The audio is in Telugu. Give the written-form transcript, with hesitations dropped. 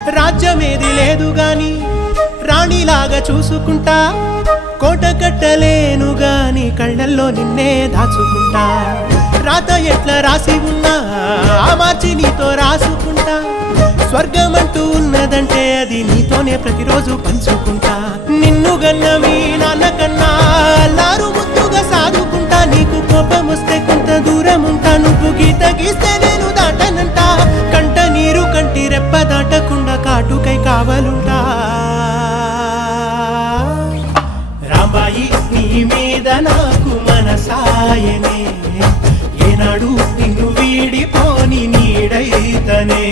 రాజ్యమేది లేదు గాని రాణిలాగా చూసుకుంటా, కోట కట్టలేను గాని కళ్ళల్లో నిన్నే దాచుకుంటా. రాత ఎట్లా రాసి ఉన్నా ఆ మార్చి నీతో రాసుకుంటా. స్వర్గమంటూ ఉన్నదంటే అది నీతోనే ప్రతిరోజు పంచుకుంటా. నిన్ను గన్నవి నాన్న కన్నా అల్లారు ముద్దుగా సాదుకుంటా. నీకు కోపం వస్తే కొంత దూరం ఉంటా, నువ్వు గీత గీస్తే నేను దాటనంటా. కంట నీరు కంటి రెప్ప దాటకుండా కాటుకై కావలుంటా. రాంబాయి నీ మీద నాకు మనసాయనే, ఏనాడు నిన్ను వీడిపోని నీడైతనే.